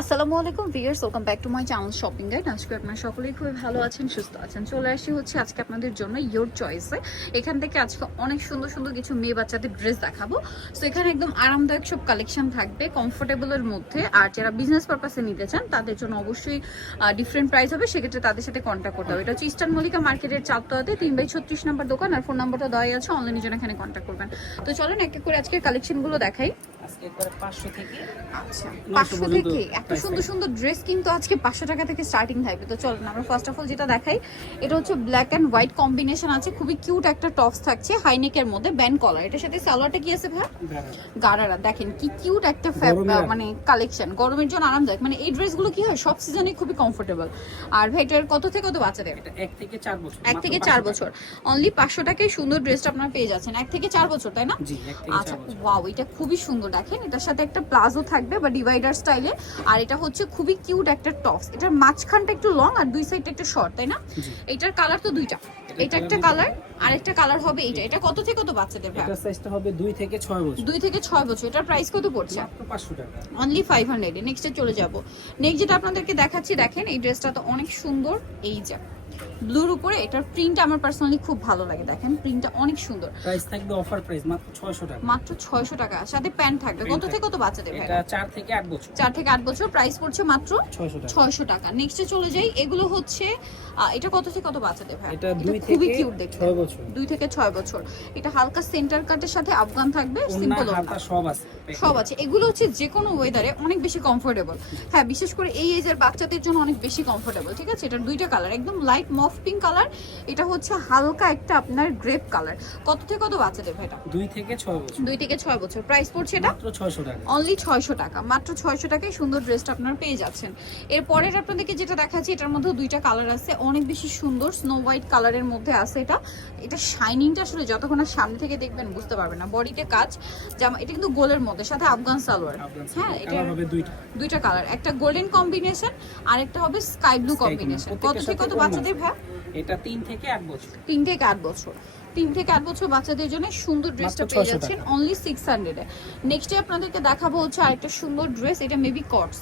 আসসালামু আলাইকুম viewers welcome back to my channel shopping guide. আজকে আপনারা সকলেই খুবই ভালো আছেন সুস্থ আছেন। চলে আসি হচ্ছে আজকে আপনাদের জন্য ইয়োর চয়েসে এখান থেকে আজকে অনেক সুন্দর সুন্দর কিছু মেয়ে বাচ্চাদের ড্রেস দেখাবো। সো এখানে একদম আরামদায়ক সব কালেকশন থাকবে কমফোর্টেবলের মধ্যে। আর যারা বিজনেস পারপাসে নিতে চান তাদের জন্য অবশ্যই ডিফারেন্ট প্রাইস হবে। সেক্ষেত্রে তাদের সাথে কন্ট্যাক্ট করতে হবে। এটা হচ্ছে ইস্টার্ন মল্লিকা মার্কেটের চারতলাতে তিন বাই ছত্রিশ নাম্বার দোকান। আর ফোন নাম্বারটা দেওয়াই আছে অনলাইনের জন্য এখানে কন্ট্যাক্ট করবেন। তো চলেন এক এক করে আজকের কালেকশনগুলো দেখাই। আজকে একবারে 500 থেকে আচ্ছা পাঁচশো থেকে এত সুন্দর সুন্দর ড্রেস কিন্তু আজকে পাঁচশো টাকা থেকে স্টার্টিং থাকবে। তো চলুন আমরা ফার্স্ট অফ অল যেটা দেখাই এটা হচ্ছে ব্ল্যাক অ্যান্ড হোয়াইট কম্বিনেশন আছে। খুবই কিউট একটা টপস থাকছে হাইনেকের মধ্যে ব্যান্ড কলার এটার সাথে সালোয়ারটা কি আছে ভাই গারারা। দেখেন কি কিউট একটা মানে কালেকশন গরমের জন্য আরামদায়ক। মানে এই ড্রেসগুলো কি হয় সব সিজনে খুবই কমফোর্টেবল আর ভাই এটার কত থেকে কত বাচ্চাদের? 1 থেকে 4 বছর। এক থেকে চার বছর। অনলি পাঁচশো টাকায় সুন্দর ড্রেসটা আপনারা পেয়ে যাচ্ছেন। এক থেকে চার বছর তাই না? জি 1 থেকে আচ্ছা 4 ওয়াও এটা খুবই সুন্দর। দেখেন এটার সাথে একটা প্লাজো থাকবে বা ডিভাইডার স্টাইলে আর এটা হচ্ছে খুবই কিউট একটা টপস। এটার মাঝখানটা একটু লং আর দুই সাইডটা একটু শর্ট তাই না? এটার কালার তো দুইটা। এটা একটা কালার আর একটা কালার হবে এটা এটা কত থেকে কত বাচ্চাদের ভাই? এটা সাইজটা হবে 2 থেকে 6 বছর। 2 থেকে 6 বছর। এটার প্রাইস কত পড়ছে? মাত্র 500 টাকা। অনলি ফাইভ এ নেক্সটে চলে যাব। নেক্সট যেটা আপনাদেরকে দেখাচ্ছি দেখেন এই ড্রেসটা তো অনেক সুন্দর। এই যে ব্লুর উপরে এটার প্রিন্ট আমার পার্সোনালি খুব ভালো লাগে দেখেন। প্রিন্টটা অনেক সুন্দর। প্রাইস থাকবে অফার প্রাইস মাত্র 600 টাকা। মাত্র ছয়শো টাকা। সাথে প্যান্ট থাকবে। কত থেকে কত বাচ্চাদের ভাই এটা 4 থেকে 8 বছর। চার থেকে আট বছর। প্রাইস পড়ছে মাত্র 600 টাকা। ছয়শো টাকা। নেক্সটে চলে যাই। এগুলো হচ্ছে এটা কত থেকে কত বাচ্চাদের ভাই এটা 2 খুবই থেকে কিউট দেখতে। 6 বছর। দুই থেকে ছয় বছর। এটা হালকা সেন্টার কাটের সাথে আফগান থাকবে সিম্পল হাতা সব আছে। সব আছে। এগুলো হচ্ছে যে কোনো ওয়েদারে অনেক বেশি কমফোর্টেবল হ্যাঁ বিশেষ করে এই এজের বাচ্চাদের জন্য অনেক বেশি কমফোর্টেবল ঠিক আছে? এটার দুইটা কালার একদম লাইট মফ পিঙ্ক কালার এটা হচ্ছে হালকা একটা আপনার গ্রেপ কালার কত থেকে কত বাচ্চাদের ভাই এটা দুই থেকে 6 বছর। দুই থেকে ছয় বছর। প্রাইস পড়ছে এটা? মাত্র 600 টাকা। অনলি ছয়শো টাকা। মাত্র ছয়শো টাকায় সুন্দর ড্রেসটা আপনারা পেয়ে যাচ্ছেন। এরপরের আপনাদেরকে যেটা দেখাচ্ছি এটার মধ্যে দুইটা কালার আছে। অনেক বেশি সুন্দর স্নো হোয়াইট কালারের মধ্যে আছে এটা। এটা শাইনিংটা আসলে যতক্ষণ সামনে থেকে দেখবেন বুঝতে পারবেন না। বডিতে কাজ জামা এটা কিন্তু গোলের মধ্যে সাথে আফগান সালোয়ার। হ্যাঁ এটা হবে দুইটা। দুইটা কালার একটা গোল্ডেন কম্বিনেশন আর একটা হবে স্কাই ব্লু কম্বিনেশন কত থেকে কত বাচ্চাদের ভাই? এটা 3 থেকে 8 বছর। তিন থেকে আট বছর। তিন থেকে আট বছর বাচ্চাদের জন্য সুন্দর ড্রেসটা পেয়ে যাচ্ছেন অনলি সিক্স হান্ড্রেডে নেক্সটে আপনাদেরকে দেখাবো হচ্ছে আরেকটা সুন্দর ড্রেস এটা মেবি কটস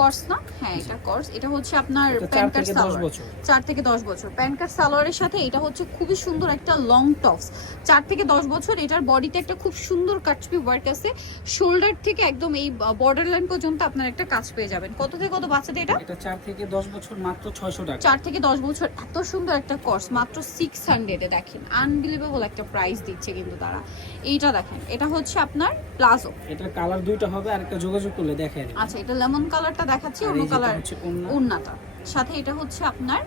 কর্স না? হ্যাঁ এটা কর্স এটা হচ্ছে আপনার প্যান্ট কাট সালোয়ার চার থেকে দশ বছর। প্যান্ট কাট সালোয়ারের সাথে এটা হচ্ছে খুবই সুন্দর একটা লং টপস চার থেকে দশ বছর এটার বডিতে একটা খুব সুন্দর কাটপি ওয়ার্ক আছে। শোল্ডার থেকে একদম এই বর্ডার লাইন পর্যন্ত আপনার একটা কাজ পেয়ে যাবেন। কত থেকে কত বাচ্চাদের এটা? এটা 4 থেকে 10 বছর মাত্র 600 টাকা। চার থেকে দশ বছর। এত সুন্দর একটা কোর্স মাত্র সিক্স হান্ড্রেডে দেখেন। আনবিলিভেবল একটা প্রাইস দিচ্ছে কিন্তু তারা। এইটা দেখেন। এটা হচ্ছে আপনার প্লাজো এটা কালার দুইটা হবে আর একটা যোগাযোগ করলে দেখেন আচ্ছা এটা লেমন কালারটা দেখাচ্ছি অন্য কালার ওন্নাটা সাথে এটা হচ্ছে আপনার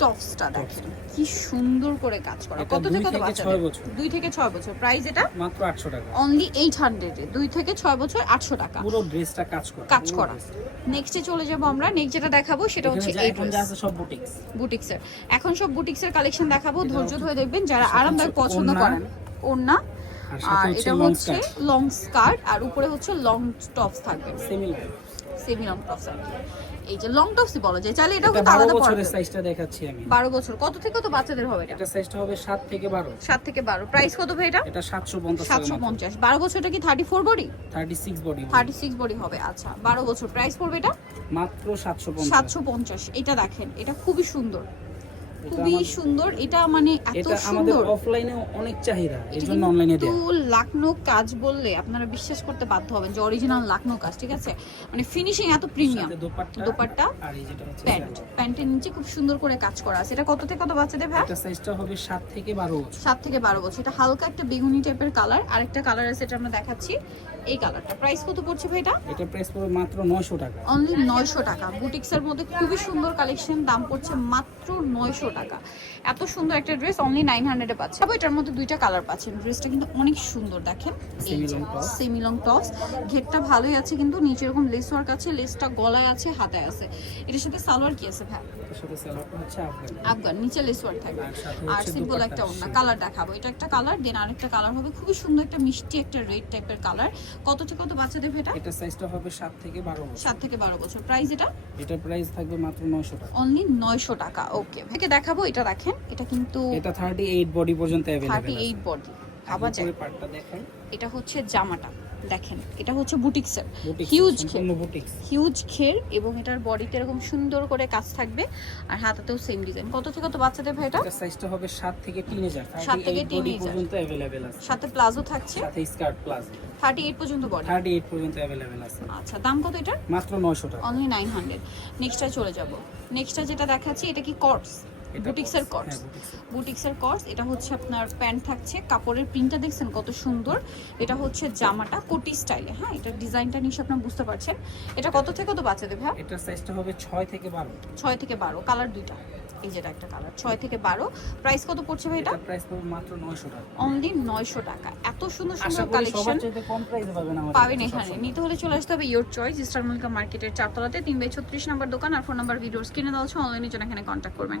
টপসটা দেখেন। কি সুন্দর করে কাজ করা। কত থেকে কত বছর। দুই থেকে ছয় বছর। প্রাইস এটা মাত্র 800 টাকা। অনলি এইট হান্ড্রেডে দুই থেকে ছয় বছর আটশো টাকা। পুরো ড্রেসটা কাজ করা। কাজ করা। নেক্সটে চলে যাব আমরা। নেক্সট যেটা দেখাবো সেটা হচ্ছে এই সব বুটিক্স বুটিক্সের এখন সব বুটিক্সের কালেকশন দেখাবো। ধৈর্য ধরে দেখবেন যারা আরামদায়ক পছন্দ। করেন। ওড়না। আর এটা হচ্ছে লং স্কার্ট আর উপরে হচ্ছে লং টপস থাকবে। Semi long semi long tops কি। এই যে লং টপসই বলা যায় চাইলে এটা কিন্তু আলাদা পড়বে সাইজটা দেখাচ্ছি আমি। বারো বছর। কত থেকে কত বাচ্চাদের হবে এটা? এটা সাইজটা হবে 7 থেকে 12 সাত থেকে বারো। প্রাইস কত ভাই এটা? এটা 750 টাকা সাতশো মাত্র। পঞ্চাশ। বারো বছরটা কি thirty four body 36 body thirty six body হবে আচ্ছা। বারো বছর। প্রাইস পড়বে এটা? মাত্র 750 সাতশো পঞ্চাশ। এটা দেখেন এটা খুবই সুন্দর। খুবই সুন্দর এটা মানে এত এটা আমাদের সুন্দর। অফলাইনে অনেক চাহিদা এই এটা জন্য অনলাইনে দেয়া। লাকনো কাজ বললে আপনারা বিশ্বাস করতে বাধ্য হবেন যে অরিজিনাল লাকনো কাজ ঠিক আছে? মানে ফিনিশিং এত প্রিমিয়াম দোপাট্টা আর এই যেটা হচ্ছে প্যান্ট। প্যান্টের নিচে খুব সুন্দর করে কাজ করা আছে। এটা কত থেকে কত বাচ্চাদের ভাই? এটা সাইজটা হবে 7 থেকে 12 বছর। সাত থেকে বারো বছর। এটা হালকা একটা বেগুনি টাইপের কালার আরেকটা কালার আছে এটা আমরা দেখাচ্ছি। এই কালারটা। প্রাইস কত পড়ছে ভাই এটা এটা প্রাইস পড়বে মাত্র 900 টাকা। অনলি নয়শো টাকা। বুটিক্সের মধ্যে খুবই সুন্দর কালেকশন দাম পড়ছে মাত্র নয়শো টাকা। এত সুন্দর একটা ড্রেস অনলি নাইন হান্ড্রেডে পাচ্ছে। তবে এটার মধ্যে দুইটা কালার পাচ্ছেন। ড্রেসটা কিন্তু অনেক সুন্দর দেখেন। Semi long tops। Semi long tops ঘেরটা ভালোই আছে কিন্তু নিচে এরকম লেস ওয়ার্ক আছে লেসটা গলায় আছে হাতায় আছে। এটার সাথে সালোয়ার কি আছে ভাই? সাথে সালোয়ারটা হচ্ছে আফগান আফগান নিচে লেস ওয়ার্ক থাকবে আর সাথে আর হচ্ছে সিম্পল দোপাট্টা একটা অন্য same। কালার দেখাবো এটা একটা কালার দেন আরেকটা কালার হবে খুবই সুন্দর একটা মিষ্টি একটা রেড টাইপের কালার কত থেকে কত বাচ্চাদের এটা এটা সাইজটা হবে 7 থেকে 12 বছর সাত থেকে বারো বছর প্রাইস এটা এটা প্রাইস থাকবে মাত্র 900 টাকা অনলি নয়শো টাকা ওকে ভাইকে দেখাবো এটা রাখেন এটা কিন্তু এটা 38 বডি পর্যন্ত থার্টি अवेलेबल এইট বডি ভাবা যায় পার্টটা দেখেন এটা হচ্ছে জামাটা দেখেন এটা হচ্ছে বুটিক্সের বুটিক্স হিউজ ঘের সম্পূর্ণ বুটিক্স হিউজ ঘের এবং এটার বডিতে এরকম সুন্দর করে কাজ থাকবে আর হাতাতেও সেম ডিজাইন কত থেকে কত বাচ্চাদের ভাই এটা এটা সাইজটা হবে 7 থেকে 3000 সাত থেকে 38 বডি 3000 পর্যন্ত अवेलेबल আছে সাথে প্লাজো থাকছে সাথে স্কার্ট প্লাজো থার্টি এইট পর্যন্ত বডি 38 পর্যন্ত अवेलेबल আছে আচ্ছা দাম কত এটার মাত্র 900 টাকা অনলি নাইন হান্ড্রেড নেক্সটটা চলে যাব নেক্সটটা যেটা দেখাচ্ছি এটা কি কর্স এটা বুটিক্সের কর্স হ্যাঁ। বুটিক্সের কর্স এটা হচ্ছে আপনার প্যান্ট থাকছে কাপড়ের প্রিন্টটা দেখছেন কত সুন্দর এটা হচ্ছে জামাটা কোটি স্টাইলে হ্যাঁ এটার ডিজাইনটা নিশ্চয় আপনারা বুঝতে পারছেন। এটা কত থেকে কত বাচ্চাদের ভাই এটার সাইজটা হবে 6 থেকে 12 ছয় থেকে বারো কালার দুইটা। এই যেটা একটা কালার ছয় থেকে বারো। প্রাইস কত পড়ছে ভাই এটা? প্রাইস পড়বে মাত্র 900 টাকা। অনলি নয়শো টাকা। এত সুন্দর সুন্দর কালেকশন সবার চাইতে কম প্রাইসে পাবেন আমাদের পাবেন এখানে। নিতে হলে চলে আসতে হবে ইয়োর চয়েস ইস্টার মার্কেটের চারতলাতে। তিন বাই ছত্রিশ নাম্বার দোকান আর ফোন নাম্বার ভিডিওস কিনে দেওয়া হচ্ছে অনলাইনের জন্য এখানে কন্ট্যাক্ট করবেন।